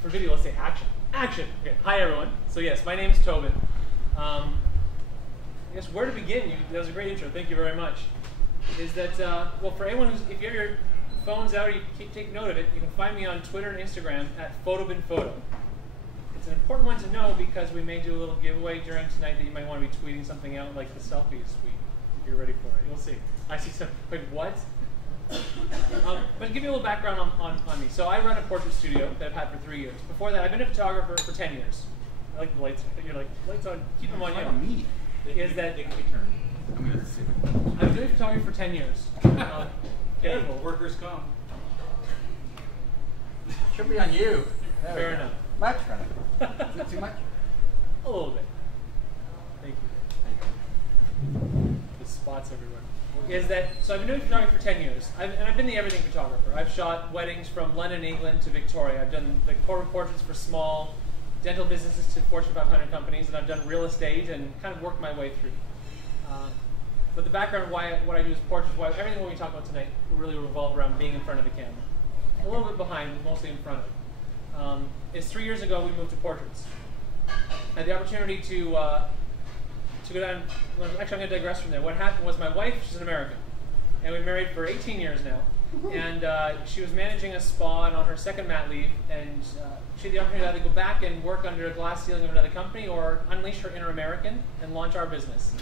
for video, let's say action. Action! Okay. Hi everyone. So yes, my name is Tobin. I guess where to begin? That was a great intro. Thank you very much. Is that, well, for anyone who's, if you have your phones out or you take note of it, you can find me on Twitter and Instagram at Photophoto. It's an important one to know because we may do a little giveaway during tonight that you might want to be tweeting something out like the selfies tweet, if you're ready for it. You'll see. I see some, like what? But to give you a little background on me. So I run a portrait studio that I've had for 3 years. Before that, I've been a photographer for 10 years. I like the lights. You're like, lights on, keep them on you. Me. Is that they can be turned. I'm going to sit. I've been doing photography for 10 years. Careful, workers come. Should be on you. There Fair enough. Much better. Is it too much? A little bit. Thank you. The spots everywhere. Is that, so I've been doing photography for 10 years, and I've been the everything photographer. I've shot weddings from London, England to Victoria. I've done the corporate portraits for small dental businesses to Fortune 500 companies, and I've done real estate and kind of worked my way through. But the background why what I do is portraits, why everything we talk about tonight really revolve around being in front of the camera. A little bit behind, but mostly in front of it. It's 3 years ago we moved to portraits. I had the opportunity to go down, well, actually I'm going to digress from there. What happened was my wife, she's an American, and we've been married for 18 years now, and she was managing a spa and on her second mat leave, and she had the opportunity to either go back and work under a glass ceiling of another company or unleash her inner American and launch our business.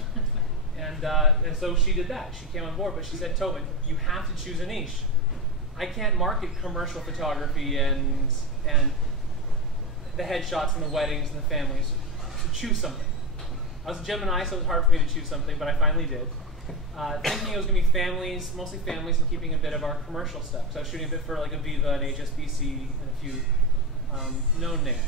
And so she did that. She came on board, but she said, Tobin, you have to choose a niche. I can't market commercial photography and the headshots and the weddings and the families, so choose something. I was a Gemini, so it was hard for me to choose something, but I finally did. Thinking it was going to be families, mostly families, and keeping a bit of our commercial stuff. So I was shooting a bit for like Aviva and HSBC and a few known names.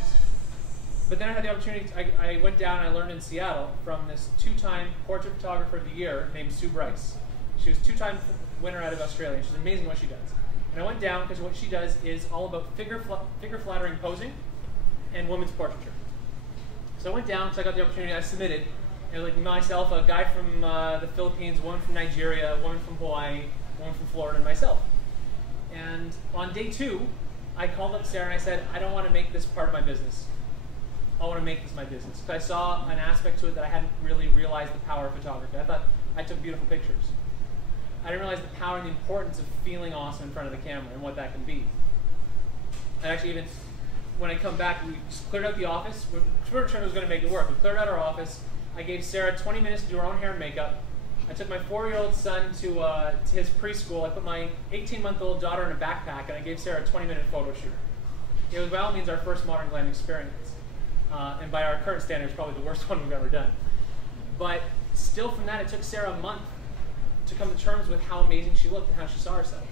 But then I had the opportunity, I went down and I learned in Seattle from this 2-time Portrait Photographer of the Year named Sue Bryce. She was 2-time winner out of Australia. She's amazing what she does. And I went down because what she does is all about figure flattering posing and women's portraiture. So I went down, so I got the opportunity, I submitted, and like myself, a guy from the Philippines, a woman from Nigeria, a woman from Hawaii, a woman from Florida, and myself. And on day 2, I called up Sarah and I said, I don't want to make this part of my business. I want to make this my business. Because I saw an aspect to it that I hadn't really realized the power of photography. I thought I took beautiful pictures. I didn't realize the power and the importance of feeling awesome in front of the camera and what that can be. And actually even when I come back, we just cleared out the office. We were sure it was going to make it work. We cleared out our office. I gave Sarah 20 minutes to do her own hair and makeup. I took my 4-year-old son to his preschool. I put my 18-month-old daughter in a backpack, and I gave Sarah a 20-minute photo shoot. It was by all means our first modern glam experience. And by our current standards, probably the worst one we've ever done. But still from that, it took Sarah a month to come to terms with how amazing she looked and how she saw herself.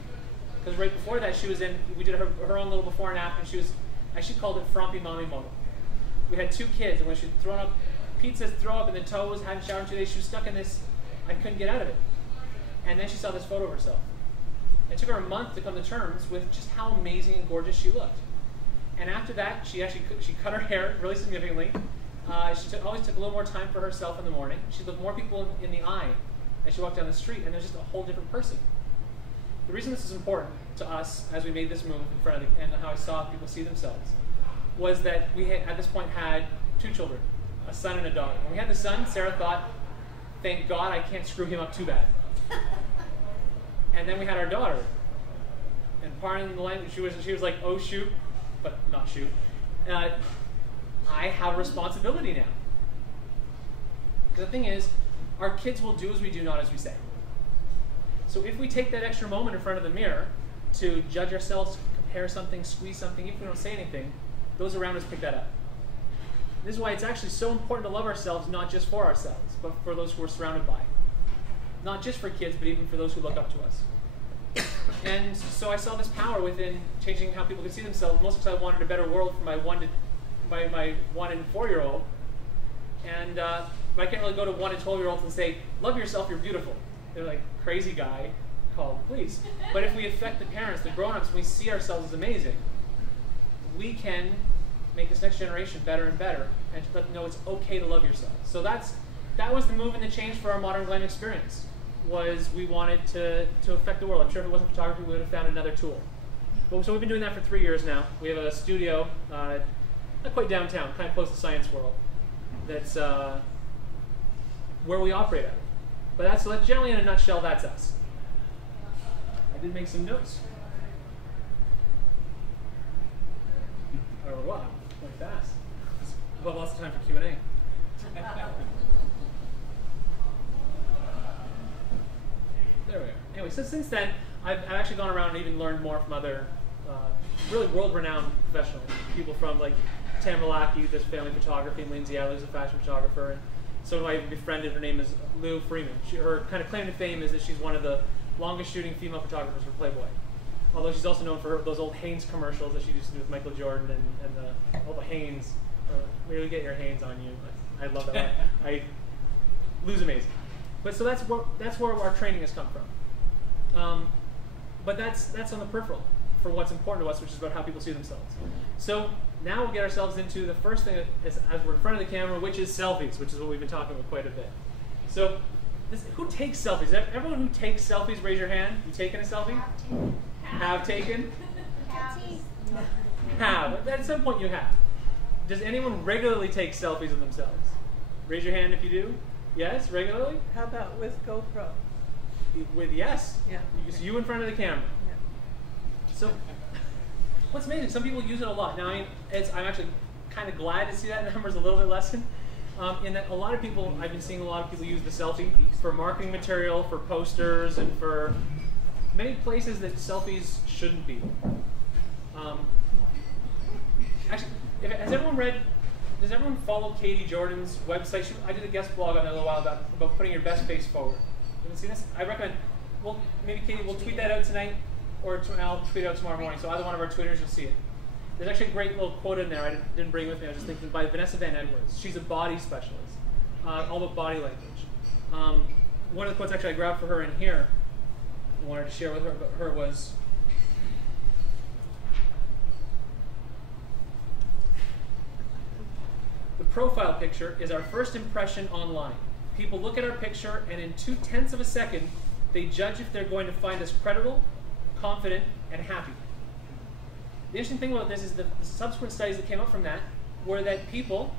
Because right before that, she was in, we did her own little before and after, and she was, she called it Frumpy Mommy Model. We had 2 kids, and when she'd thrown up pizzas, throw up in the toes, hadn't showered in 2 days, she was stuck in this, I couldn't get out of it. And then she saw this photo of herself. It took her a month to come to terms with just how amazing and gorgeous she looked. And after that, she cut her hair really significantly. She always took a little more time for herself in the morning. She looked more people in the eye as she walked down the street, and there's just a whole different person. The reason this is important to us as we made this move in front of and how I saw people see themselves was that we had, at this point had 2 children, a son and a daughter. When we had the son, Sarah thought, thank God I can't screw him up too bad. And then we had our daughter. And pardon the language, she was like, oh shoot, but not shoot. I have a responsibility now. Because the thing is, our kids will do as we do, not as we say. So if we take that extra moment in front of the mirror to judge ourselves, compare something, squeeze something, even if we don't say anything, those around us pick that up. This is why it's actually so important to love ourselves, not just for ourselves, but for those who we're surrounded by. Not just for kids, but even for those who look up to us. And so I saw this power within changing how people could see themselves, mostly because I wanted a better world for my 1 and 4-year-old. And I can't really go to 1 and 12-year-olds and say, love yourself, you're beautiful. They're like, crazy guy, call the police. But if we affect the parents, the grown-ups, we see ourselves as amazing, we can make this next generation better and better, and to let them know it's okay to love yourself. So that was the move and the change for our modern glam experience, was we wanted to affect the world. I'm sure if it wasn't photography, we would have found another tool. So we've been doing that for 3 years now. We have a studio, not quite downtown, kind of close to Science World. That's where we operate at. But that's generally, in a nutshell, that's us. I did make some notes. Oh wow, went fast. We'll have lots of time for Q&A. There we are. Anyway, so since then, I've actually gone around and even learned more from other really world-renowned professionals. People from like Tamara Lackey, who does family photography, and Lindsay Adler, who's a fashion photographer. And someone I befriended, her name is Lou Freeman. Her kind of claim to fame is that she's one of the longest shooting female photographers for Playboy. Although she's also known for those old Hanes commercials that she used to do with Michael Jordan and all the Hanes. Really get your Hanes on you. I love that one. Lou's amazing. But so that's where our training has come from. But that's on the peripheral for what's important to us, which is about how people see themselves. So now we'll get ourselves into the first thing as we're in front of the camera, which is selfies, which is what we've been talking about quite a bit. So who takes selfies? Everyone who takes selfies, raise your hand. You taken a selfie? Have taken? Have. At some point you have. Does anyone regularly take selfies of themselves? Raise your hand if you do. Yes, regularly? How about with GoPro? With yes. Yeah. So you in front of the camera. Yeah. So what's amazing, some people use it a lot. Now, I'm actually kind of glad to see that number's a little bit lessened. In that a lot of people, I've been seeing a lot of people use the selfie for marketing material, for posters, and for many places that selfies shouldn't be. Actually, does everyone follow Katie Jordan's website? I did a guest blog on it a little while about putting your best face forward. You haven't seen this? I recommend, well, maybe Katie, we'll tweet that out tonight, or I'll tweet it out tomorrow morning, so either one of our Twitters will see it. There's actually a great little quote in there I didn't bring with me, I was just thinking, by Vanessa Van Edwards. She's a body specialist, all about body language. One of the quotes actually I grabbed for her in here, I wanted to share with her was, the profile picture is our first impression online. People look at our picture and in 0.2 of a second, they judge if they're going to find us credible, confident, and happy. The interesting thing about this is the subsequent studies that came up from that were that people,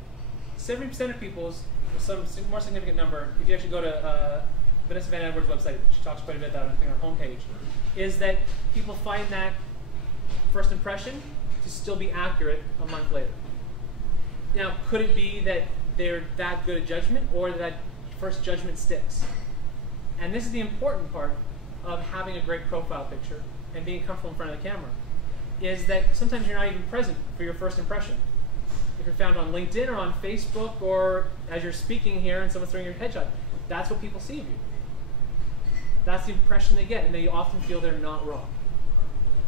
70% of people, some more significant number, if you actually go to Vanessa Van Edwards' website, she talks quite a bit about it on her homepage, is that people find that first impression to still be accurate a month later. Now, could it be that they're that good at judgment, or that first judgment sticks? And this is the important part of having a great profile picture and being comfortable in front of the camera, is that sometimes you're not even present for your first impression. If you're found on LinkedIn or on Facebook, or as you're speaking here and someone's throwing your headshot, that's what people see of you. That's the impression they get, and they often feel they're not wrong.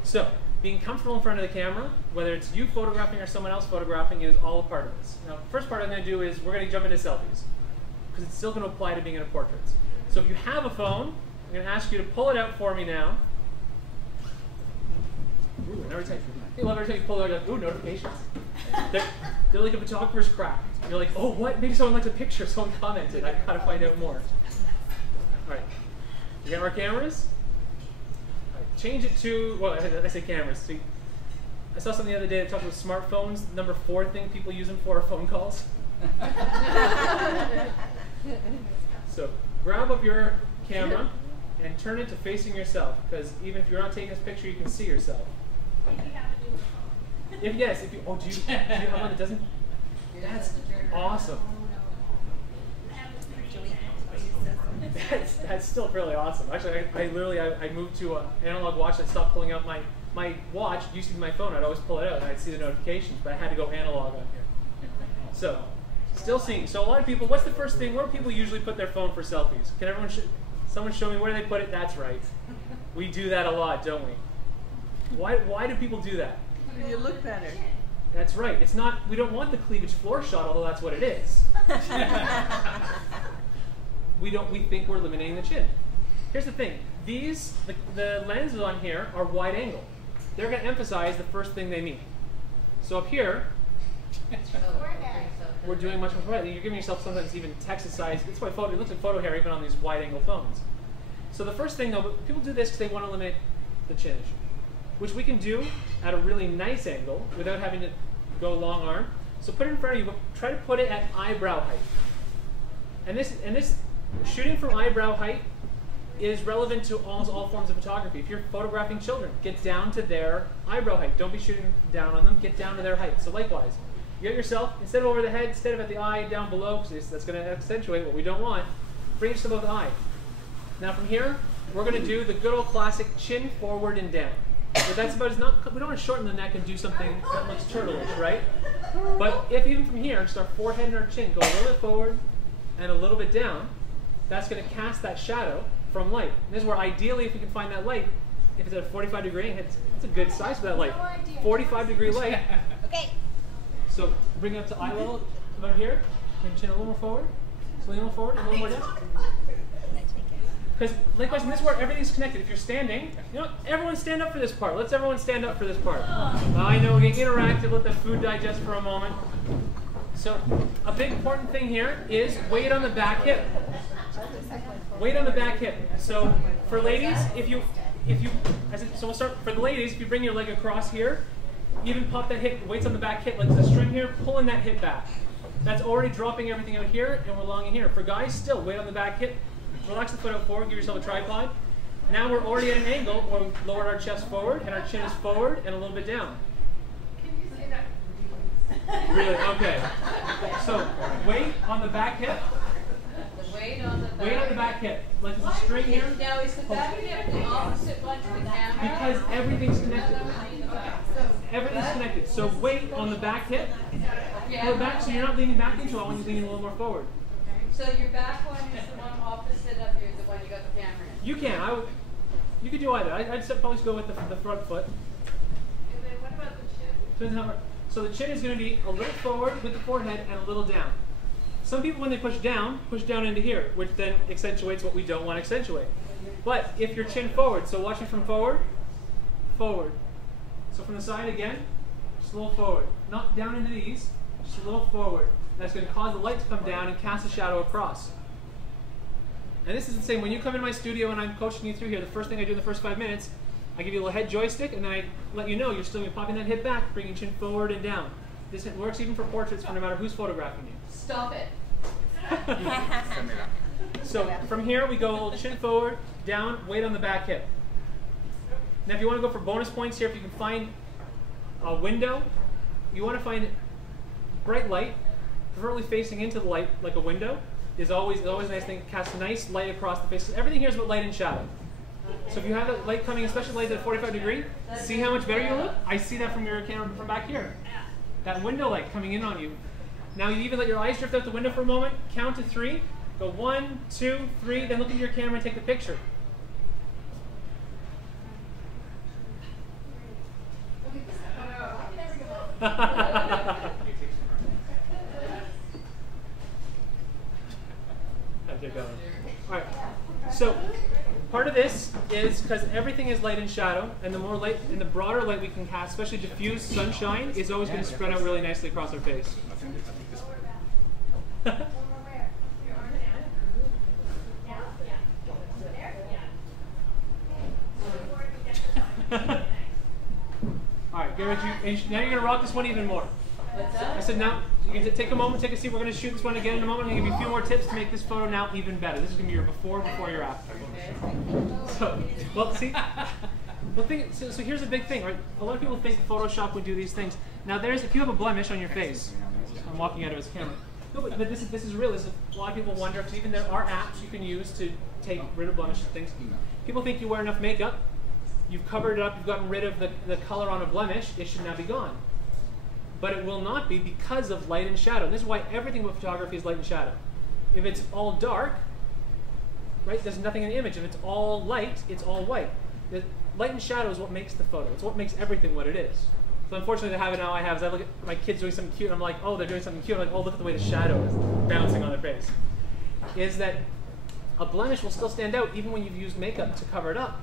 So, being comfortable in front of the camera, whether it's you photographing or someone else photographing, is all a part of this. Now, the first part I'm going to do is we're going to jump into selfies, because it's still going to apply to being in a portrait. So if you have a phone, I'm going to ask you to pull it out for me now. Ooh, every time you pull it out, ooh, notifications. They're like a photographer's craft. You're like, oh, what? Maybe someone liked a picture, someone commented. I've got to find out more. All right. You got our cameras? Change it to, well, I say cameras. See, I saw something the other day that talked about smartphones. Number 4 thing people use them for are phone calls. So grab up your camera and turn it to facing yourself, because even if you're not taking this picture, you can see yourself. If yes, if you, oh, do you have one that doesn't? That's awesome. That's still fairly awesome. Actually, I moved to an analog watch. I stopped pulling out my watch. Used to be my phone. I'd always pull it out and I'd see the notifications, but I had to go analog on here. So, still seeing. So a lot of people, what's the first thing? Where do people usually put their phone for selfies? Can everyone, someone show me where they put it? That's right. We do that a lot, don't we? Why do people do that? You look better. That's right. It's not, we don't want the cleavage floor shot, although that's what it is. We think we're eliminating the chin. Here's the thing. The lenses on here are wide angle. They're going to emphasize the first thing they mean. So up here, we're doing much more. You're giving yourself sometimes even Texas size. That's why it looks like photo hair even on these wide angle phones. So the first thing though, people do this because they want to eliminate the chin issue. which we can do at a really nice angle without having to go long arm. So put it in front of you, but try to put it at eyebrow height. And this shooting from eyebrow height is relevant to almost all forms of photography. If you're photographing children, get down to their eyebrow height. Don't be shooting down on them, get down to their height. So likewise, you get yourself, instead of over the head, instead of at the eye, down below, because that's going to accentuate what we don't want, bring it to above the eye. Now from here, we're going to do the good old classic chin forward and down. But that's about as not, we don't want to shorten the neck and do something that looks turtleish, right? But if even from here, just our forehead and our chin go a little bit forward and a little bit down, that's going to cast that shadow from light. And this is where ideally, if we can find that light, if it's at a 45-degree, it's a good size for that light. 45-degree light. Okay. So bring it up to eye level about here. Bring chin a little more forward. So a little more forward, a little more down. Because likewise, and this is where everything's connected. If you're standing, you know, everyone stand up for this part. Let's everyone stand up for this part. I know we're getting interactive. Let the food digest for a moment. So a big important thing here is weight on the back hip. Weight on the back hip. So for ladies, so we'll start for the ladies. If you bring your leg across here, even pop that hip. Weight's on the back hip, like the string here, pulling that hip back. That's already dropping everything out here, and we're longing here. For guys, still weight on the back hip. Relax the foot out forward. Give yourself a tripod. Now we're already at an angle where we've lowered our chest forward, and our chin is forward and a little bit down. Can you say that? Really? Okay. So weight on the back hip. Weight on the back. Weight on the back hip. Like there's a string here. Now is the back hip the opposite one to the camera? Because everything's connected. Everything's connected. So weight on the back hip. Go back, so you're not leaning back into it when you're leaning a little more forward. So your back one is the one opposite of the one you got the camera in? You can. You could do either. I'd probably go with the front foot. And then what about the chin? So the chin is going to be a little forward with the forehead and a little down. Some people, when they push down into here, which then accentuates what we don't want to accentuate. But if your chin forward, so watch it from forward, forward. So from the side again, just a little forward. Not down into these, just a little forward. That's going to cause the light to come down and cast a shadow across. And this is the same. When you come in my studio and I'm coaching you through here, the first thing I do in the first 5 minutes, I give you a little head joystick, and then I let you know you're still going to be popping that hip back, bringing chin forward and down. This works even for portraits for no matter who's photographing you. Stop it. So from here we go a little chin forward, down, weight on the back hip. Now if you want to go for bonus points here, if you can find a window, you want to find bright light, preferably facing into the light like a window, is always a nice thing. It casts nice light across the face. Everything here is about light and shadow. So if you have that light coming, especially light at 45-degree, see how much better you look? I see that from your camera from back here. That window light coming in on you. Now you even let your eyes drift out the window for a moment, count to 3, go 1, 2, 3, then look into your camera and take the picture. All right. So part of this is because everything is light and shadow, and the more light and the broader light we can cast, especially diffuse sunshine, is always going to spread out really nicely across our face. All right, get ready. Now you're going to rock this one even more. What's that? I said now, you can take a moment, take a seat. We're going to shoot this one again in a moment. I'm going to give you a few more tips to make this photo now even better. This is going to be your before, your after. So, well, see, so here's a big thing, right? A lot of people think Photoshop would do these things. Now, if you have a blemish on your face, I'm walking out of his camera. No, but this is real. A lot of people wonder, because even there are apps you can use to take rid of blemishes and things. People think you wear enough makeup, you've covered it up, you've gotten rid of the color on a blemish, it should now be gone. But it will not be because of light and shadow. And this is why everything with photography is light and shadow. If it's all dark, right, there's nothing in the image. If it's all light, it's all white. The light and shadow is what makes the photo. It's what makes everything what it is. So unfortunately, the habit now I have is I look at my kids doing something cute, and I'm like, oh, they're doing something cute. I'm like, oh, look at the way the shadow is bouncing on their face. Is that a blemish will still stand out even when you've used makeup to cover it up,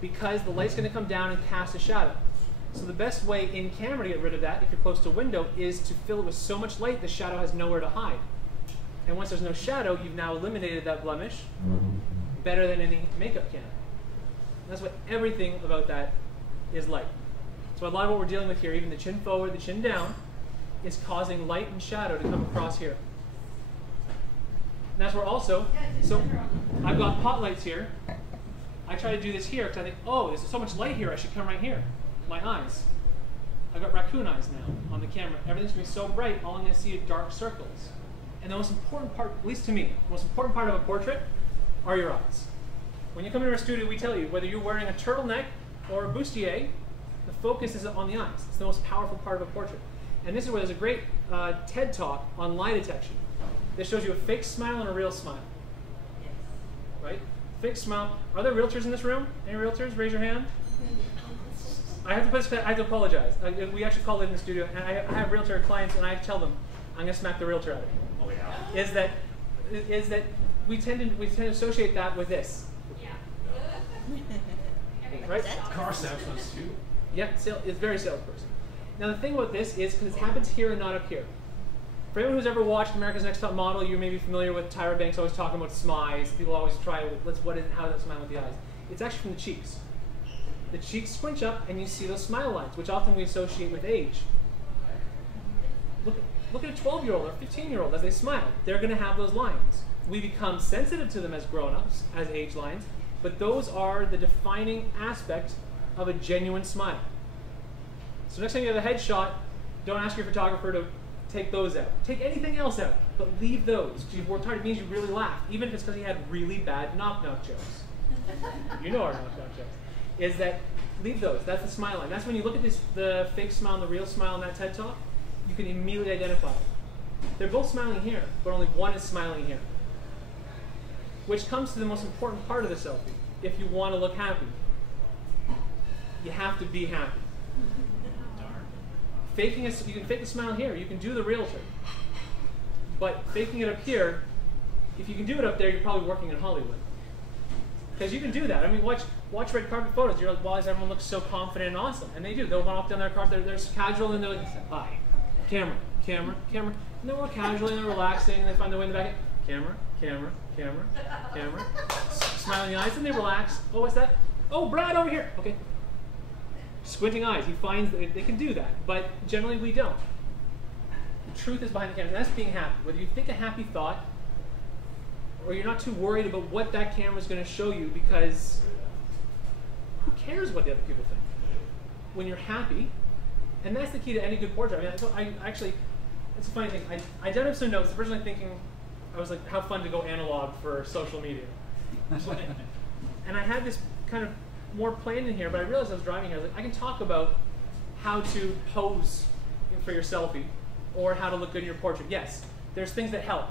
because the light's going to come down and cast a shadow. So the best way in camera to get rid of that, if you're close to a window, is to fill it with so much light the shadow has nowhere to hide. And once there's no shadow, you've now eliminated that blemish better than any makeup can. And that's what everything about that is like. So a lot of what we're dealing with here, even the chin forward, the chin down, is causing light and shadow to come across here. And that's where also, so I've got pot lights here. I try to do this here because I think, oh, there's so much light here, I should come right here. My eyes. I've got raccoon eyes now on the camera. Everything's going to be so bright, all I'm going to see are dark circles. And the most important part, at least to me, the most important part of a portrait are your eyes. When you come into our studio, we tell you, whether you're wearing a turtleneck or a bustier, the focus is on the eyes. It's the most powerful part of a portrait. And this is where there's a great TED talk on lie detection. This shows you a fake smile and a real smile. Right? Fake smile. Are there realtors in this room? Any realtors? Raise your hand. I have to apologize. We actually call it in the studio, and I have realtor clients, and I tell them, I'm going to smack the realtor out of it. Oh yeah. Is that we tend to associate that with this. Yeah. Right? Car salesman's too. Yeah, it's very salesperson. Now the thing about this is, because it happens here and not up here. For anyone who's ever watched America's Next Top Model, you may be familiar with Tyra Banks always talking about smiles. People always try, how does that smile with the eyes? It's actually from the cheeks. The cheeks squinch up and you see those smile lines, which often we associate with age. Look at a 12-year-old or a 15-year-old as they smile. They're going to have those lines. We become sensitive to them as grown-ups, as age lines, but those are the defining aspect of a genuine smile. So next time you have a headshot, don't ask your photographer to take those out. Take anything else out, but leave those. If you've worked hard, it means you really laughed, even if it's because you had really bad knock-knock jokes. You know our knock-knock jokes. Is that, leave those. That's the smile line. That's when you look at the fake smile and the real smile in that TED Talk, you can immediately identify it. They're both smiling here, but only one is smiling here. Which comes to the most important part of the selfie. If you want to look happy, you have to be happy. You can fake the smile here, you can do the realtor. But faking it up here, if you can do it up there, you're probably working in Hollywood. Because you can do that. I mean, watch red carpet photos. You're like, why does everyone look so confident and awesome? And they do. They'll walk down their carpet, they're casual, and they're like, hi, camera, camera, camera. And they're more casually, and they're relaxing, and they find their way in the back. Camera, camera, camera, camera. Smiling the eyes, and they relax. Oh, what's that? Oh, Brad, over here. Okay. Squinting eyes. He finds that they can do that, but generally we don't. The truth is behind the camera, and that's being happy. Whether you think a happy thought, or you're not too worried about what that camera is going to show you, because who cares what the other people think? When you're happy, and that's the key to any good portrait. I mean, I actually, it's a funny thing. I done up some notes. Originally thinking, I was like, how fun to go analog for social media. And I had this kind of more planned in here, but I realized I was driving here. I was like, I can talk about how to pose for your selfie, or how to look good in your portrait. Yes, there's things that help.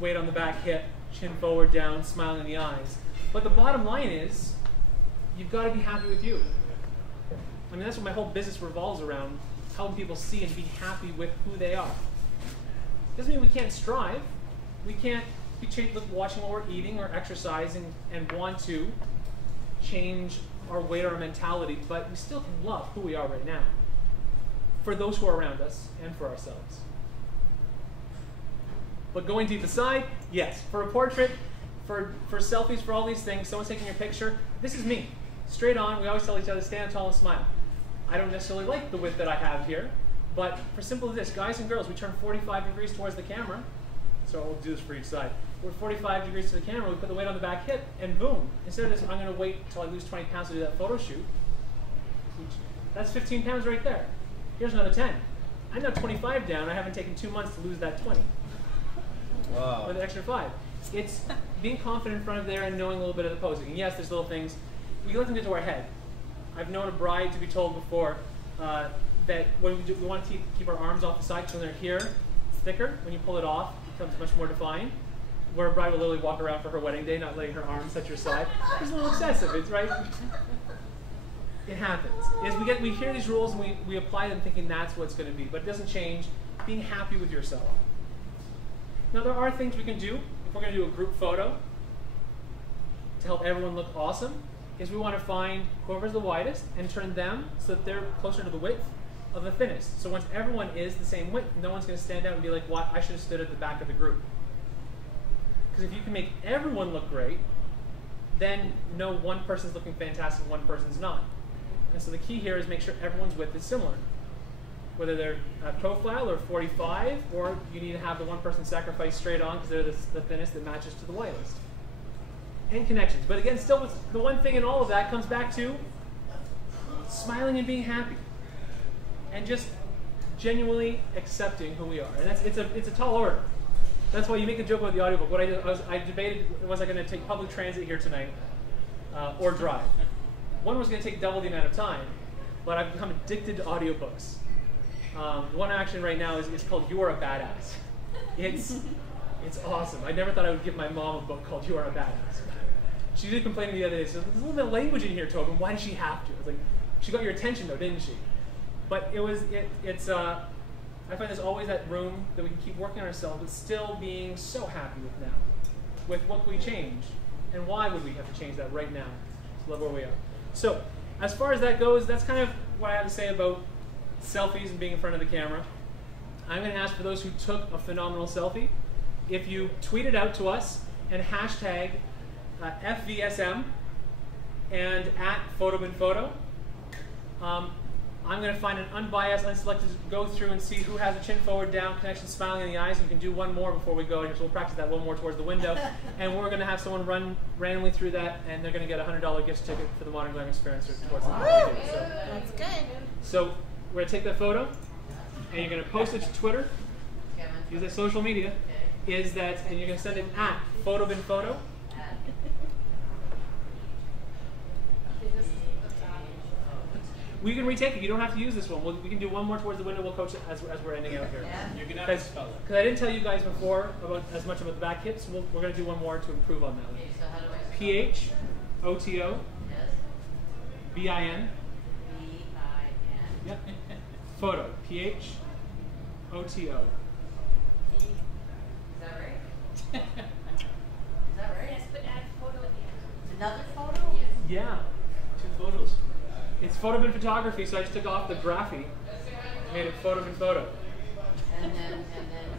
Weight on the back hip, chin forward, down, smiling in the eyes. But the bottom line is, you've got to be happy with you. I mean, that's what my whole business revolves around, helping people see and be happy with who they are. Doesn't mean we can't strive. We can't be watching what we're eating or exercising and want to change our weight or our mentality, but we still can love who we are right now for those who are around us and for ourselves. But going deep aside, yes, for a portrait, for selfies, for all these things, someone's taking your picture, this is me. Straight on, we always tell each other, stand tall and smile. I don't necessarily like the width that I have here, but for simple as this, guys and girls, we turn 45 degrees towards the camera. So we'll do this for each side. We're 45 degrees to the camera, we put the weight on the back hip, and boom. Instead of this, I'm going to wait until I lose 20 pounds to do that photo shoot. That's 15 pounds right there. Here's another 10. I'm now 25 down, I haven't taken 2 months to lose that 20. Wow. With an extra 5. It's being confident in front of there and knowing a little bit of the posing. And yes, there's little things. We let them get to our head. I've known a bride to be told before that when we want to keep our arms off the side, because when they're here, it's thicker. When you pull it off, it becomes much more defined. Where a bride will literally walk around for her wedding day, not letting her arms touch her side. It's a little excessive, it's right. It happens. We hear these rules and we apply them thinking that's what it's going to be, but it doesn't change being happy with yourself. Now there are things we can do if we're going to do a group photo to help everyone look awesome, is we want to find whoever's the widest and turn them so that they're closer to the width of the thinnest. So once everyone is the same width, no one's going to stand out and be like, what, I should have stood at the back of the group. Because if you can make everyone look great, then no one person's looking fantastic, one person's not. And so the key here is make sure everyone's width is similar. Whether they're profile or 45, or you need to have the one person sacrifice straight on because they're the thinnest that matches to the widest. And connections. But again, still the one thing in all of that comes back to smiling and being happy. And just genuinely accepting who we are. And it's a tall order. That's why you make a joke about the audiobook. What I did, I debated, was I going to take public transit here tonight or drive? One was going to take double the amount of time, but I've become addicted to audiobooks. One action right now is called You Are a Badass. It's awesome. I never thought I would give my mom a book called You Are a Badass. She did complain the other day. She said, there's a little bit of language in here, Tobin. Why does she have to? I was like, she got your attention though, didn't she? But I find there's always that room that we can keep working on ourselves, but still being so happy with now. With what can we change? And why would we have to change that right now? To love where we are. So, as far as that goes, that's kind of what I have to say about selfies and being in front of the camera. I'm going to ask for those who took a phenomenal selfie, if you tweet it out to us and hashtag FVSM and @PhotoBinPhoto. I'm going to find an unbiased, unselected, go through and see who has a chin forward, down, connection, smiling in the eyes. We can do one more before we go here, so we'll practice that one more towards the window. And we're going to have someone run randomly through that, and they're going to get a $100 gift ticket for the Modern Glam Experience towards the window. So, That's good. so we're going to take that photo, and you're going to post it to Twitter, use that social media, and you're going to send it @PhotoBinPhoto. We can retake it. You don't have to use this one. We can do one more towards the window. We'll coach it as we're ending out here. You're going to have to spell it. Because I didn't tell you guys before as much about the back hips. We're going to do one more to improve on that one. Okay, so how do I spell PHOTO Yes. BIN. B-I-N. Yep. Photo. PHOTO. Is that right? Is that right? Yes, but add photo at the end. Another photo? Yeah. 2 photos. It's Photobin photography, so I just took off the graphy, made it Photobin photo. And then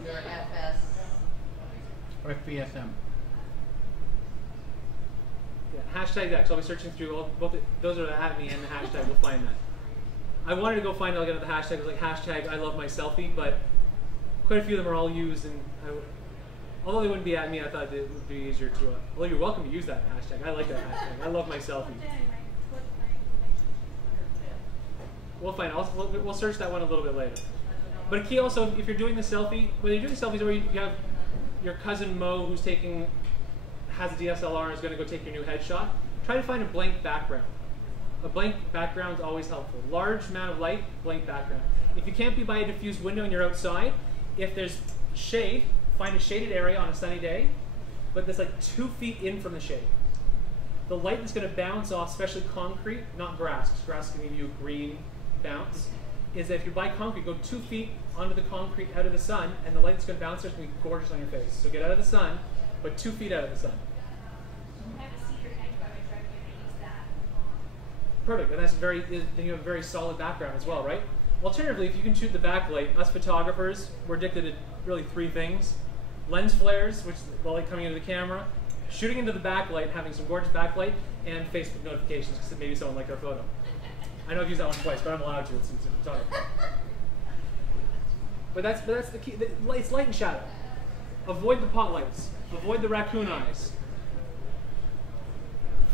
your FS. Or FBSM. Yeah, hashtag that, because I'll be searching through those are the @me and the hashtag. We'll find that. I wanted to go find like another hashtag. It was like hashtag I love my selfie, but quite a few of them are all used, and although they wouldn't be @me, I thought it would be easier to. Well, you're welcome to use that hashtag. I like that hashtag. I love my selfie. We'll find. We'll search that one a little bit later. But a key also, if you're doing the selfie, whether you're doing selfies or you have your cousin Mo who's has a DSLR and is going to go take your new headshot, try to find a blank background. A blank background is always helpful. Large amount of light, blank background. If you can't be by a diffused window and you're outside, if there's shade, find a shaded area on a sunny day, but that's like 2 feet in from the shade. The light that's going to bounce off, especially concrete, not grass, because grass can give you a green bounce, is that if you're by concrete, go 2 feet onto the concrete out of the sun, and the light that's going to bounce there is going to be gorgeous on your face. So get out of the sun, but 2 feet out of the sun. I have a cedar hedge by my driveway and I use that. Perfect, and then you have a very solid background as well, right? Alternatively, if you can shoot the backlight, us photographers, we're addicted to really 3 things. Lens flares, which is the light coming into the camera, shooting into the backlight, having some gorgeous backlight, and Facebook notifications, because maybe someone liked our photo. I know I've used that one twice, but I'm allowed to. It's a photography. But that's the key. It's light and shadow. Avoid the pot lights. Avoid the raccoon eyes.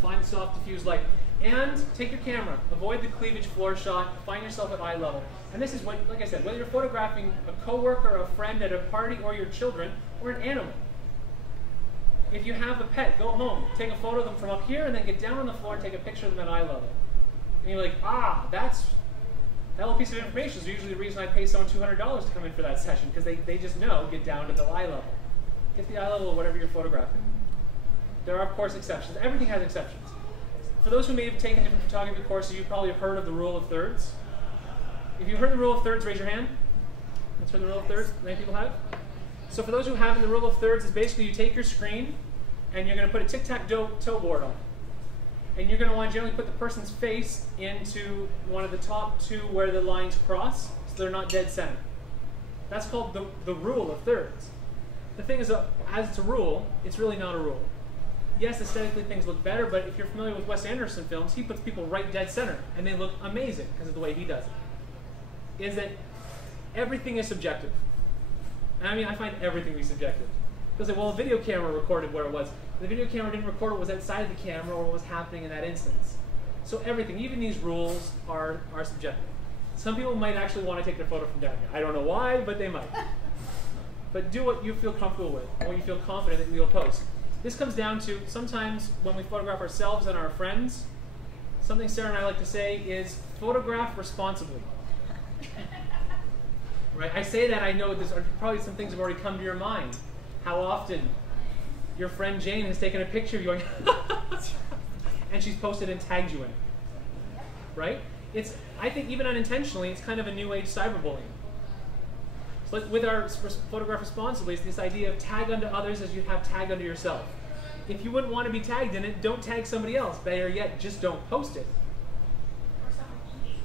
Find soft diffused light. And take your camera. Avoid the cleavage floor shot. Find yourself at eye level. And this is what, like I said, whether you're photographing a coworker, a friend at a party, or your children, or an animal. If you have a pet, go home. Take a photo of them from up here, and then get down on the floor and take a picture of them at eye level. And you're like, that little piece of information is usually the reason I pay someone $200 to come in for that session, because they just know, get down to the eye level. Get the eye level of whatever you're photographing. There are, of course, exceptions. Everything has exceptions. For those who may have taken different photography courses, you've probably heard of the rule of thirds. If you've heard the rule of thirds, raise your hand. Let's heard the rule of thirds. Many people have. So for those who haven't, the rule of thirds is basically you take your screen, and you're going to put a tic-tac-toe board on it. And you're going to want to generally put the person's face into one of the top 2 where the lines cross, so they're not dead center. That's called the rule of thirds. The thing is, as it's a rule, it's really not a rule. yes, aesthetically things look better, but if you're familiar with Wes Anderson films, he puts people right dead center, and they look amazing because of the way he does it. Is that everything is subjective. And I mean, I find everything to be subjective. Because, well, a video camera recorded where it was. The video camera didn't record what was outside of the camera or what was happening in that instance. So everything, even these rules, are subjective. Some people might actually want to take their photo from down here. I don't know why, but they might. But do what you feel comfortable with, what you feel confident that you'll post. This comes down to, sometimes when we photograph ourselves and our friends, something Sarah and I like to say is, photograph responsibly. Right? I say that, I know there's probably some things have already come to your mind. How often your friend Jane has taken a picture of you going, and she's posted and tagged you in it. Right? It's, I think even unintentionally, it's kind of a new age cyberbullying. So with our photograph responsibly, it's this idea of tag unto others as you have tag unto yourself. If you wouldn't want to be tagged in it, don't tag somebody else. Better yet, just don't post it. Or someone eating.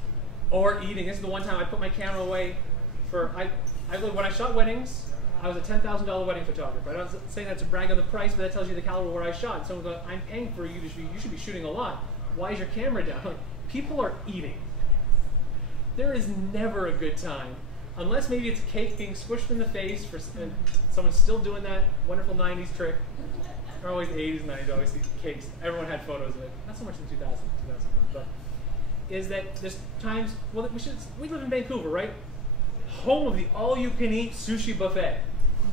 Or eating. This is the one time I put my camera away for, when I shot weddings, I was a $10,000 wedding photographer. I'm not saying that to brag on the price, but that tells you the caliber where I shot. And someone goes, I'm paying for you to shoot. You should be shooting a lot. Why is your camera down? Like, people are eating. There is never a good time. Unless maybe it's a cake being squished in the face, and someone's still doing that wonderful 90s trick. Or always the 80s and 90s, always see cakes. Everyone had photos of it. Not so much in 2000, 2001, but is that there's times, well, we live in Vancouver, right? Home of the all-you-can-eat sushi buffet.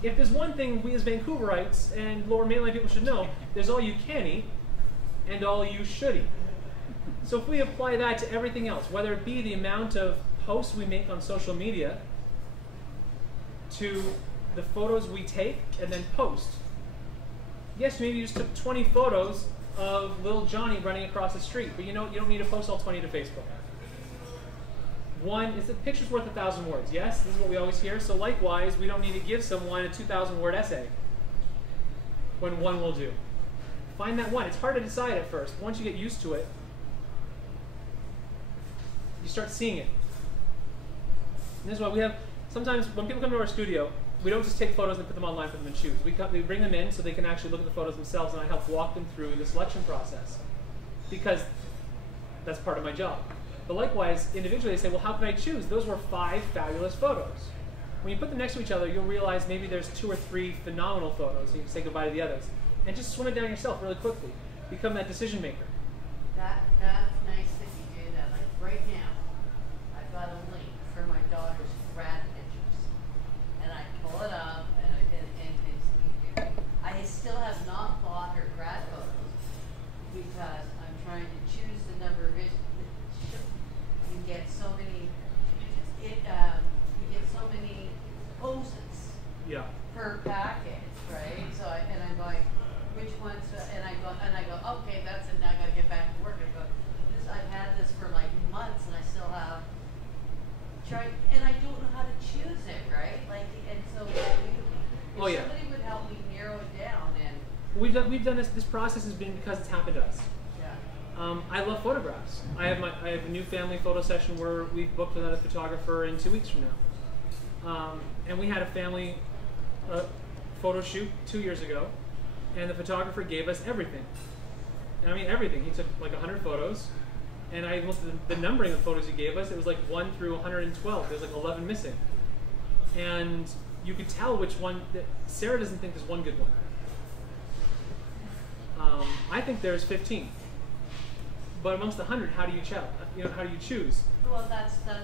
If there's one thing we as Vancouverites and Lower Mainland people should know, there's all you can eat and all you should eat. So if we apply that to everything else, whether it be the amount of posts we make on social media, to the photos we take and then post. Yes, maybe you just took 20 photos of little Johnny running across the street, but you know, you don't need to post all 20 to Facebook. One, is a picture's worth 1,000 words. Yes, this is what we always hear. So likewise, we don't need to give someone a 2,000-word essay when one will do. Find that one. It's hard to decide at first. Once you get used to it, you start seeing it. And this is why we have, sometimes when people come to our studio, we don't just take photos and put them online for them to choose. We bring them in so they can actually look at the photos themselves, and I help walk them through the selection process. Because that's part of my job. But likewise, individually, they say, well, how can I choose? Those were 5 fabulous photos. When you put them next to each other, you'll realize maybe there's 2 or 3 phenomenal photos, and you can say goodbye to the others. And just swim it down yourself really quickly. Become that decision maker. That's nice that you do that. Like right now, I've got a link for my daughter's grad pictures, and I pull it up, and I still have not bought her grad photos because I'm trying to choose the number of it. You get so many. You get so many poses. Yeah. Per package, right? So I'm going, which ones? And I go, okay, that's it. Now I got to get back to work. I go, I've had this for like months, and I still have tried, and I don't know how to choose it, right? Like, and so if somebody would help me narrow it down, and we've done this. This process has been because it's happened to us. yeah. I love photographs. I have a new family photo session where we've booked another photographer in 2 weeks from now, and we had a family photo shoot 2 years ago, and the photographer gave us everything. I mean everything. He took like 100 photos, and I looked at the numbering of photos he gave us. It was like 1 through 112. There's like 11 missing, and you could tell which one. Sarah doesn't think there's one good one. I think there's 15. But amongst the 100, how do you choose? How do you choose? Well, that's what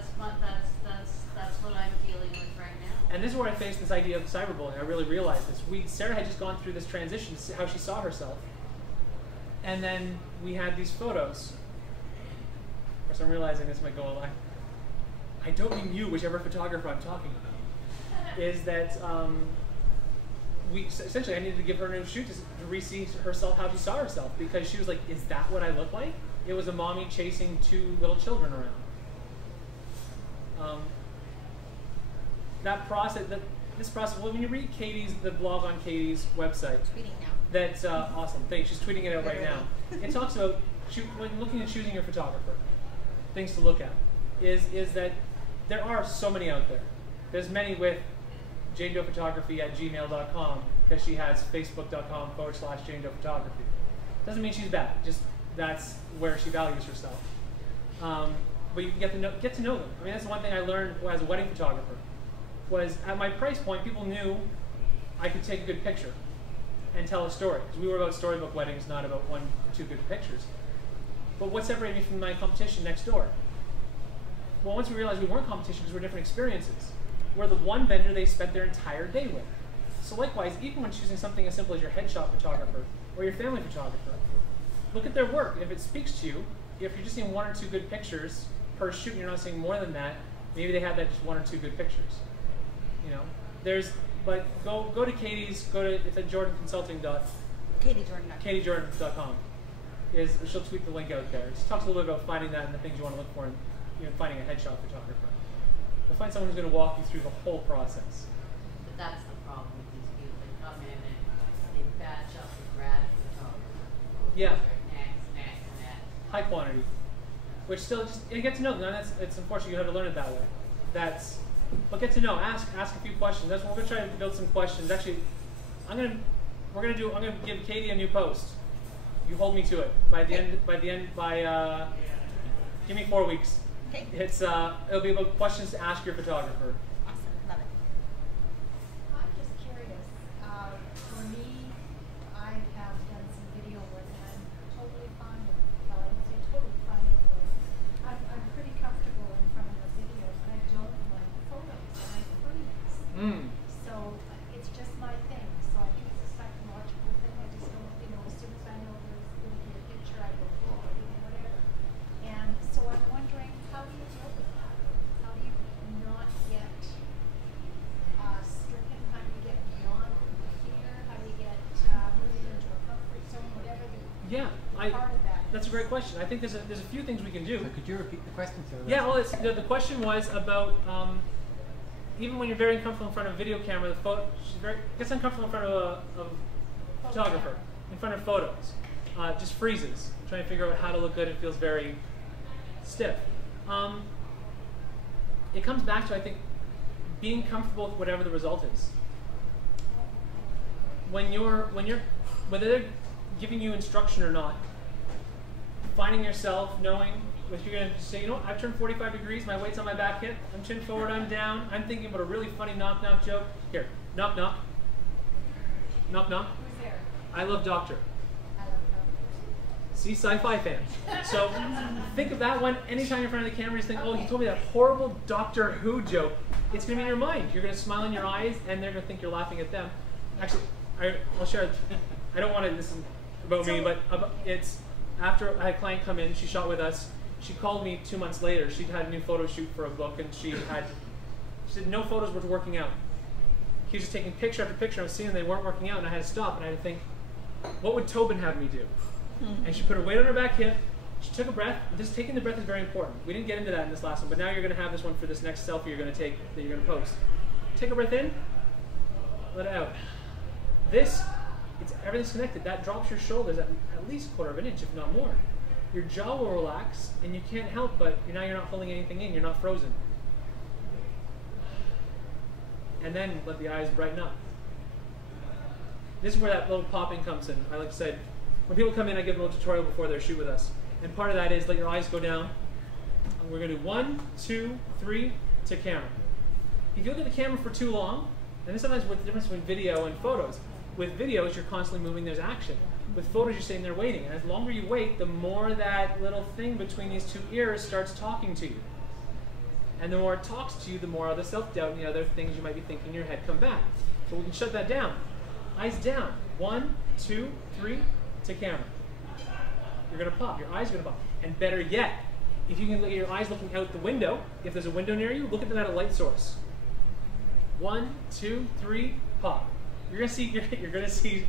I'm dealing with right now. And this is where I faced this idea of cyberbullying. I really realized this. Sarah had just gone through this transition to see how she saw herself. And then we had these photos. Of course, I'm realizing this might go a line. I don't mean you, whichever photographer I'm talking about. Is that essentially I needed to give her a new shoot to re-see herself how she saw herself, because she was like, is that what I look like? It was a mommy chasing 2 little children around. This process, well, when you read the blog on Katie's website, Tweeting now. that's awesome. Thanks, she's tweeting it out right now. It talks about, when looking at choosing your photographer, things to look at, is that there are so many out there. There's many with janedoephotography@gmail.com, because she has facebook.com/janedoephotography. Doesn't mean she's bad. Just that's where she values herself. But you can get to know them. I mean, that's the one thing I learned as a wedding photographer. Was at my price point, people knew I could take a good picture and tell a story. Because we were about storybook weddings, not about 1 or 2 good pictures. But what separated me from my competition next door? Well, once we realized we weren't competition because we're different experiences. We're the one vendor they spent their entire day with. So likewise, even when choosing something as simple as your headshot photographer or your family photographer, look at their work. If it speaks to you, if you're just seeing 1 or 2 good pictures per shoot and you're not seeing more than that, maybe they have that just 1 or 2 good pictures. You know, but go to Katie's, it's at KatieJordan.com. She'll tweet the link out there. She talks a little bit about finding that and the things you want to look for in finding a headshot photographer. You'll find someone who's going to walk you through the whole process. But that's the problem with these people. They come in and they batch up the grad photographer. Yeah. Next. High quantity. Which still you get to know them. It's unfortunate you have to learn it that way. But get to know. Ask a few questions. That's what we're going to try to build some questions. Actually, I'm going to give Katie a new post. You hold me to it. Give me 4 weeks. Okay. It'll be about questions to ask your photographer. Awesome. Love it. I'm just curious. For me, I have done some video work and I'm totally fine with it. Well, I would say totally fine with it. I'm pretty comfortable in front of the video, but I don't like photos and I freeze. So it's just my thing. So I think it's a psychological thing. I just don't, as soon as I know there's going to be a picture, I go forward or whatever. And so I'm wondering, how do you deal with that? How do you not get stricken? How do you get beyond the fear? How do you get moving into a comfort zone? Whatever part of that is. That's a great question. I think there's a few things we can do. So could you repeat the question, sir? Yeah, well, the question was about even when you're very uncomfortable in front of a video camera, gets uncomfortable in front of a photographer, in front of photos, just freezes, trying to figure out how to look good. It feels very stiff. It comes back to, I think, being comfortable with whatever the result is. Whether they're giving you instruction or not, finding yourself, knowing if you're going to say, you know what, I've turned 45 degrees, my weight's on my back hip, I'm chin forward, I'm down, I'm thinking about a really funny knock-knock joke. Here, knock-knock. Knock-knock. Who's there? I love Doctor. I love doctors. See, sci-fi fans. So think of that one anytime you're in front of the camera. You think, oh, he told me that horrible Doctor Who joke. It's going to be in your mind. You're going to smile in your eyes, and they're going to think you're laughing at them. Actually, I'll share. I don't want to. This is about me, but it's after I had a client come in. She shot with us. She called me 2 months later. She'd had a new photo shoot for a book, and she said no photos were working out. He was just taking picture after picture. I was seeing they weren't working out, and I had to stop, and I had to think, what would Tobin have me do? And she put her weight on her back hip. She took a breath. Just taking the breath is very important. We didn't get into that in this last one, but now you're going to have this one for this next selfie you're going to take that you're going to post. Take a breath in, let it out. Everything's connected. That drops your shoulders at least a 1/4 inch, if not more. Your jaw will relax, and you can't help but now you're not holding anything in. You're not frozen. And then let the eyes brighten up. This is where that little popping comes in. I like said, when people come in, I give them a little tutorial before their shoot with us. And part of that is let your eyes go down. And we're going to do 1, 2, 3 to camera. If you look at the camera for too long, and this is sometimes what's the difference between video and photos. With videos, you're constantly moving, there's action. With photos, you're sitting there waiting. And as longer you wait, the more that little thing between these two ears starts talking to you. And the more it talks to you, the more the self-doubt and the other things you might be thinking in your head come back. So we can shut that down. Eyes down. 1, 2, 3 to camera. You're going to pop. Your eyes are going to pop. And better yet, if you can look at your eyes looking out the window, if there's a window near you, look at them at a light source. 1, 2, 3, pop. You're going to see,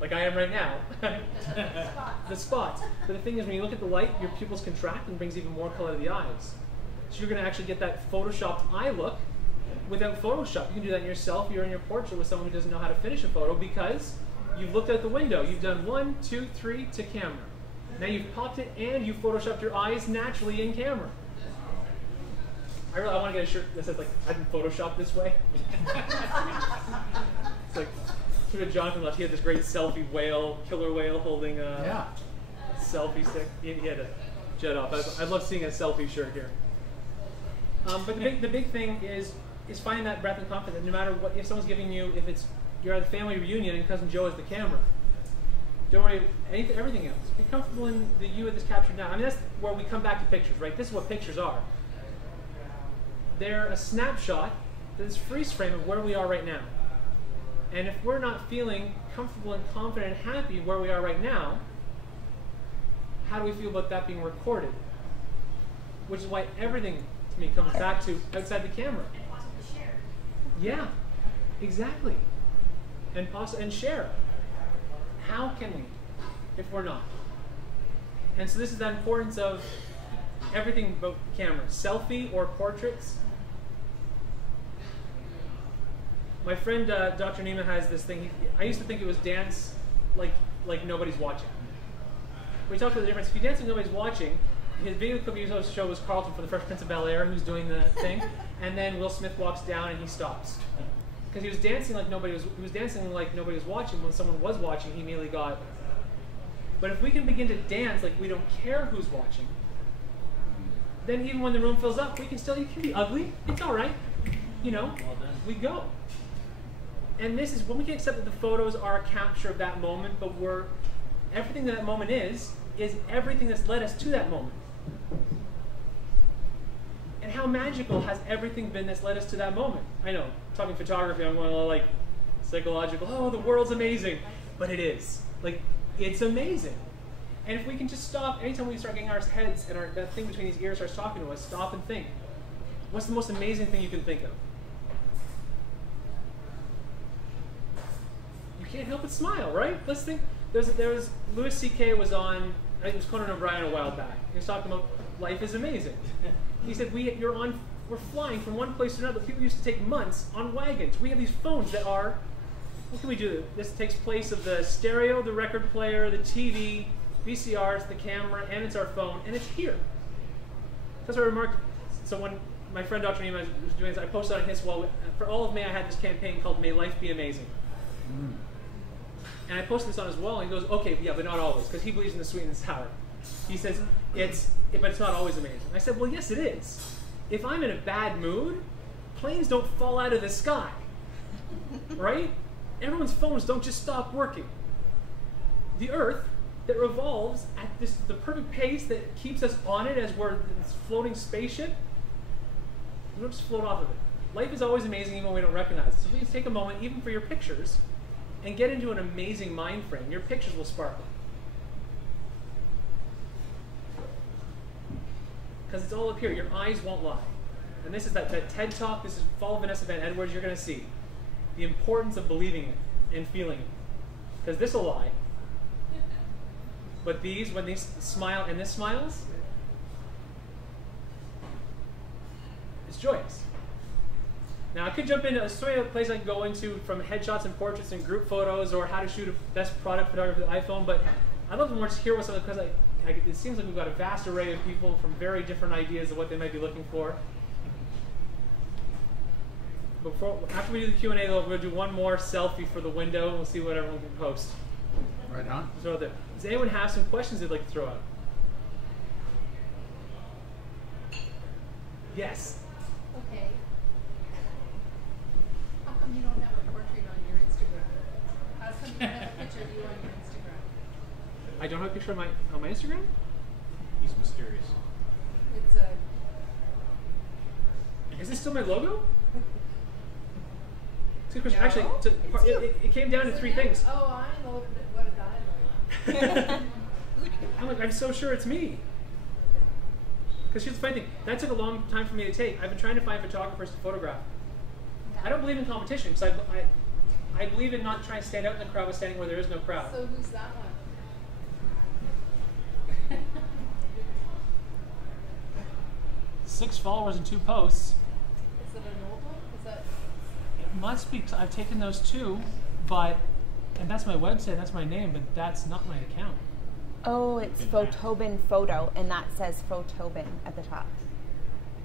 like I am right now, the spots. But the thing is, when you look at the light, your pupils contract and brings even more color to the eyes. So you're going to actually get that photoshopped eye look without Photoshop. You can do that in your selfie or in your portrait with someone who doesn't know how to finish a photo because you've looked out the window. You've done 1, 2, 3 to camera. Now you've popped it and you've photoshopped your eyes naturally in camera. I want to get a shirt that says like, I've been photoshopped this way. It's like, sort of Jonathan left, he had this great selfie whale, killer whale holding a Yeah. selfie stick. He had a jet off. I love seeing a selfie shirt here. But the big thing is finding that breadth and confidence. No matter what, if someone's giving you, if it's you're at a family reunion and Cousin Joe is the camera, don't worry everything else. Be comfortable in the you that's captured now. I mean, that's where we come back to pictures, right? This is what pictures are. They're a snapshot that's freeze frame of where we are right now. And if we're not feeling comfortable and confident and happy where we are right now, how do we feel about that being recorded? Which is why everything to me comes back to outside the camera. And possibly share. Yeah, exactly. And share. How can we if we're not? And so this is the importance of everything about the camera. Selfie or portraits. My friend Dr. Neiman has this thing. I used to think it was dance like nobody's watching. We talked about the difference. If you dance like nobody's watching, his video clip he used to show was Carlton for the Fresh Prince of Bel-Air, who's doing the thing, and then Will Smith walks down and he stops because he was dancing like nobody was. He was dancing like nobody was watching. When someone was watching, he immediately got. But if we can begin to dance like we don't care who's watching, then even when the room fills up, we can still. You can be ugly. It's all right. You know, Well done. we go. And this is when we can accept that the photos are a capture of that moment, but everything that moment is everything that's led us to that moment. And how magical has everything been that's led us to that moment? I know, talking photography, I'm going a little like psychological, oh, the world's amazing. But it is. Like, it's amazing. And if we can just stop, anytime we start getting our heads and that thing between these ears starts talking to us, stop and think. What's the most amazing thing you can think of? You can't help but smile, right? Let's think. There was Louis C.K. was on, I think it was Conan O'Brien a while back. He was talking about life is amazing. He said we're flying from one place to another. People used to take months on wagons. We have these phones that are, what can we do? This takes place of the stereo, the record player, the TV, VCRs, the camera, and it's our phone, and it's here. That's what I remarked. So when my friend Dr. Neiman was doing this, I posted on his wall, for all of May I had this campaign called May Life Be Amazing. And I posted this on his wall, and he goes, okay, yeah, but not always, because he believes in the sweet and sour. He says, but it's not always amazing. I said, well, yes, it is. If I'm in a bad mood, planes don't fall out of the sky, right? Everyone's phones don't just stop working. The Earth that revolves at the perfect pace that keeps us on it as we're this floating spaceship, we don't just float off of it. Life is always amazing even when we don't recognize it. So please take a moment, even for your pictures, and get into an amazing mind frame. Your pictures will sparkle. Because it's all up here. Your eyes won't lie. And this is that TED Talk. This is follow Vanessa Van Edwards. You're going to see the importance of believing it and feeling it. Because this will lie. But these, when these smile and this smiles, it's joyous. Now I could jump into a place I can go into from headshots and portraits and group photos or how to shoot a best product photography with the iPhone, but I'd love to more just hear what's up because it seems like we've got a vast array of people from very different ideas of what they might be looking for. After we do the Q&A though, we're going to do one more selfie for the window and we'll see what everyone can post. Right on. Throw it there. Does anyone have some questions they'd like to throw out? Yes. Okay. How come you don't have a portrait on your Instagram? How come you don't have a picture of you on your Instagram? I don't have a picture on my Instagram? He's mysterious. It's a. Is this still my logo? It's a good question. No, Actually, it came down to three things. Oh, I know what a guy looks. I'm so sure it's me. Because here's the funny thing. That took a long time for me to take. I've been trying to find photographers to photograph. I don't believe in competition because I believe in not trying to stand out in the crowd, but standing where there is no crowd. So who's that one? 6 followers and 2 posts. Is it an old one? Is that? It must be. I've taken those 2, and that's my website. That's my name, but that's not my account. Oh, it's Photobin Photo, and that says Photobin at the top.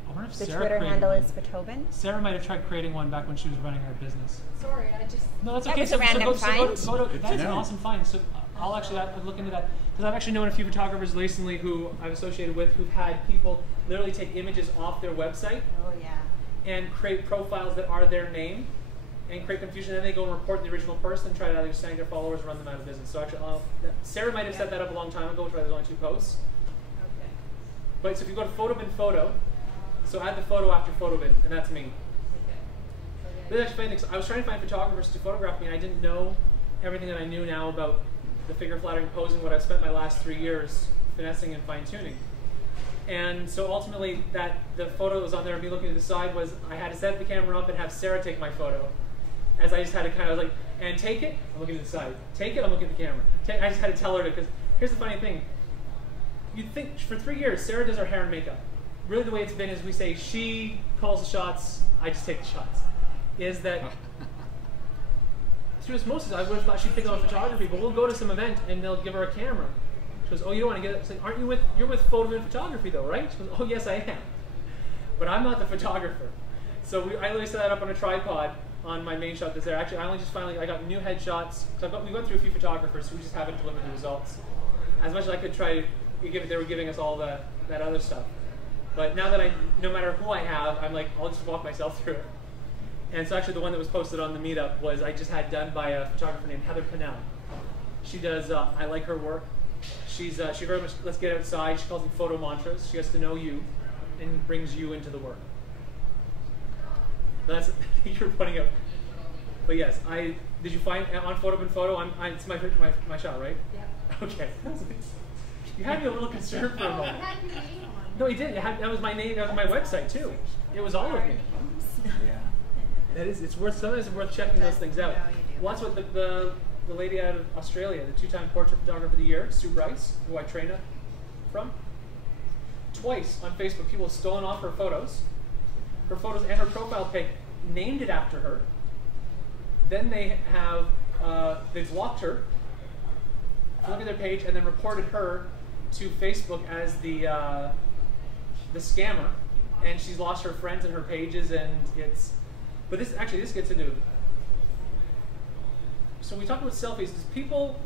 I wonder if The Sarah Twitter created handle one. is Tobins. Sarah might have tried creating one back when she was running her business. Sorry, I just. No, that's That okay. was a random go find. to, Good that's to an know. awesome find. So I'll actually look into that. Because I've actually known a few photographers recently who I've associated with who've had people literally take images off their website Oh yeah. and create profiles that are their name and create confusion. Then they go and report the original person and try to either snag their followers or run them out of business. So actually, Sarah might have set that up a long time ago, which is why there's only 2 posts. Okay. But so if you go to Photobin Photo, so add the photo after Photobin, and that's me. This is actually funny thing. So I was trying to find photographers to photograph me, and I didn't know everything that I knew now about the figure flattering posing, what I've spent my last 3 years finessing and fine-tuning. And so ultimately, the photo that was on there of me looking to the side was I had to set the camera up and have Sarah take my photo. As I just had to kind of like, and take it, I'm looking to the side. Take it, I'm looking at the camera. I just had to tell her to, because here's the funny thing. You'd think for 3 years, Sarah does our hair and makeup. Really the way it's been is we say she calls the shots, I just take the shots. Is that she was most of the time, I would have thought she'd pick up photography, but we'll go to some event and they'll give her a camera. She goes, oh, you don't want to get it? It's like, aren't you you're with Photo and Photography though, right? She goes, oh, yes, I am. But I'm not the photographer. So I literally set that up on a tripod on my main shot that's there. Actually, I got new headshots. So we went through a few photographers who just haven't delivered the results. As much as I could try to give it, they were giving us all that other stuff. But now that no matter who I have, I'm like, I'll just walk myself through it. And so actually the one that was posted on the Meetup was I just had done by a photographer named Heather Pinnell. She does, I like her work. She very much, let's get outside. She calls them photo mantras. She gets to know you and brings you into the work. That's, you're pointing out. But yes, did you find, on Photobin Photo, it's my shot, right? Yeah. Okay. You had me a little concerned for a moment. It had your name on it. No, he did. That was my name. That was my website too. It was all of me. Yeah. Sometimes it's worth checking those things out. No, you do. Well, that's what the lady out of Australia, the 2-time portrait photographer of the year, Sue Bryce, who I train from. Twice on Facebook, people have stolen off her photos and her profile pic, named it after her. Then they have they've blocked her. Look at their page and then reported her to Facebook as the scammer, and she's lost her friends and her pages, and it's. But this gets into. So we talk about selfies. There's people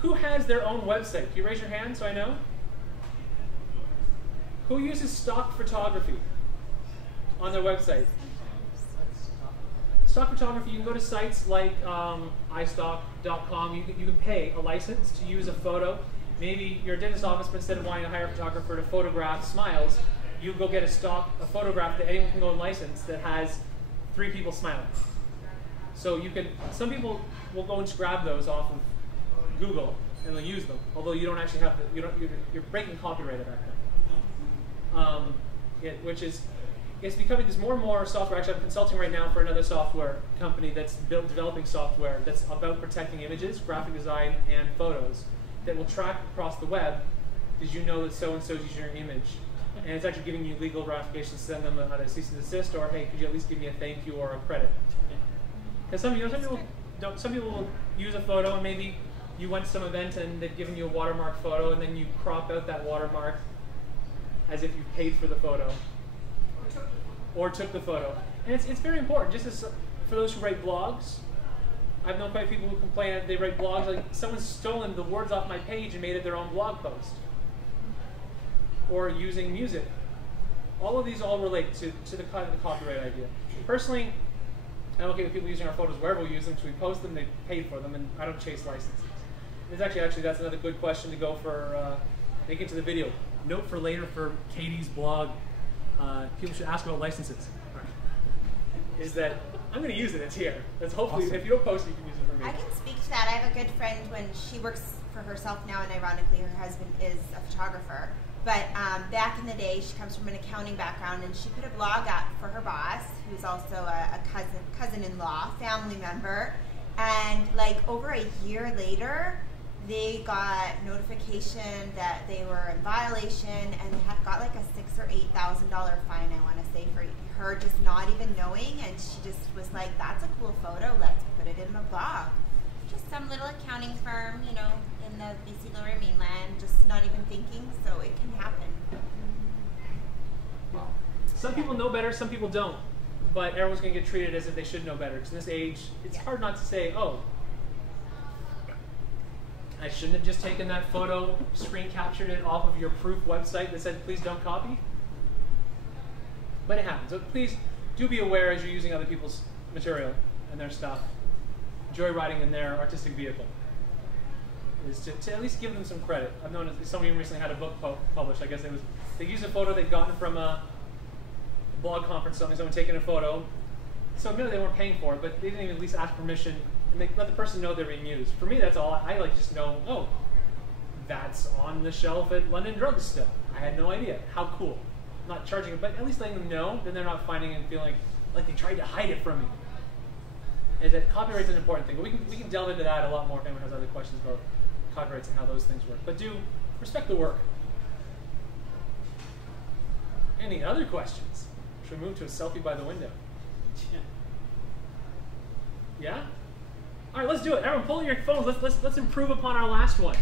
who has their own website. Can you raise your hand so I know? Who uses stock photography on their website? Stock photography, you can go to sites like iStock.com. You can pay a license to use a photo. Maybe you're a dentist office, but instead of wanting to hire a photographer to photograph smiles, you go get a photograph that anyone can go and license that has 3 people smiling. So some people will go and grab those off of Google and they'll use them, although you don't actually have you're breaking copyright at that point. It's becoming, there's more and more software. Actually, I'm consulting right now for another software company that's developing software that's about protecting images, graphic design, and photos that will track across the web. Did you know that so-and-so's using your image? And it's actually giving you legal ramifications to send them a cease and desist, or hey, could you at least give me a thank you or a credit? Because some people will use a photo and maybe you went to some event and they've given you a watermark photo and then you crop out that watermark as if you paid for the photo. Or took the photo. And it's very important, just as for those who write blogs. I've known quite a few people who complain that they write blogs like someone's stolen the words off my page and made it their own blog post. Or using music. All of these all relate to the kind of the copyright idea. Personally, I'm okay with people using our photos wherever we use them, so we post them, they paid for them, and I don't chase licenses. It's actually that's another good question to go for make it to the video. Note for later for Katie's blog. People should ask about licenses. Is that I'm going to use it. It's here. That's hopefully awesome. If you don't post it, you can use it for me. I can speak to that. I have a good friend when she works for herself now, and ironically, her husband is a photographer. But back in the day, she comes from an accounting background, and she put a blog up for her boss, who's also a cousin-in-law, family member. And like over a year later, they got notification that they were in violation, and they had got like a $6,000 or $8,000 fine, I want to say, for her just not even knowing. And she just was like, "That's a cool photo. Let's put it in the blog." Just some little accounting firm, you know, in the BC Lower Mainland, just not even thinking. So it can happen. Some people know better, some people don't. But everyone's going to get treated as if they should know better. Because in this age, it's hard not to say, oh, I shouldn't have just taken that photo, screen captured it off of your proof website that said, please don't copy. But it happens. So please do be aware as you're using other people's material and their stuff. Joyriding in their artistic vehicle is to at least give them some credit. I've known someone even recently had a book published. I guess they used a photo they'd gotten from a blog conference, someone taking a photo. So admittedly they weren't paying for it, but they didn't even at least ask permission and let the person know they're being used. For me, that's all. I like just know, oh, that's on the shelf at London Drugs still. I had no idea. How cool. I'm not charging it, but at least letting them know, then they're not finding it and feeling like they tried to hide it from me. And that copyright's an important thing. But we can delve into that a lot more if anyone has other questions about copyrights and how those things work. But do respect the work. Any other questions? Should we move to a selfie by the window? Yeah? All right, let's do it. Everyone, pull your phones. Let's improve upon our last one.